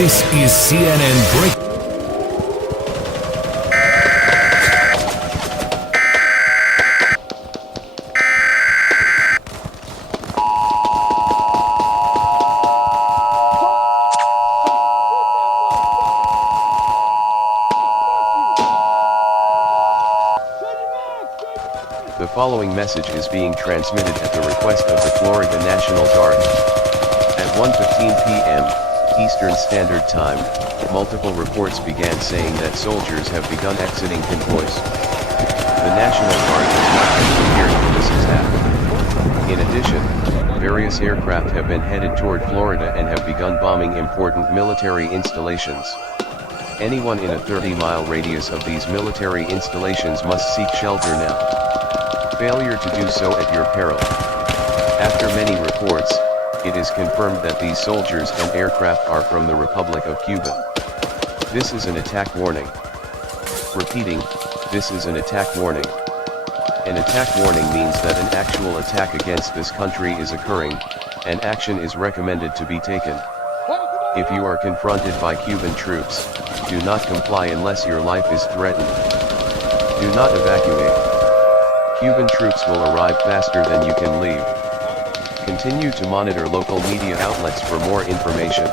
This is CNN Break. The following message is being transmitted at the request of the Florida National Guard. At 1:15 p.m. Eastern Standard Time, multiple reports began saying that soldiers have begun exiting convoys. The National Guard has not been prepared for this attack. In addition, various aircraft have been headed toward Florida and have begun bombing important military installations. Anyone in a 30-mile radius of these military installations must seek shelter now. Failure to do so at your peril. After many reports, it is confirmed that these soldiers and aircraft are from the Republic of Cuba. This is an attack warning. Repeating, this is an attack warning. An attack warning means that an actual attack against this country is occurring, and action is recommended to be taken. If you are confronted by Cuban troops, do not comply unless your life is threatened. Do not evacuate. Cuban troops will arrive faster than you can leave. Continue to monitor local media outlets for more information.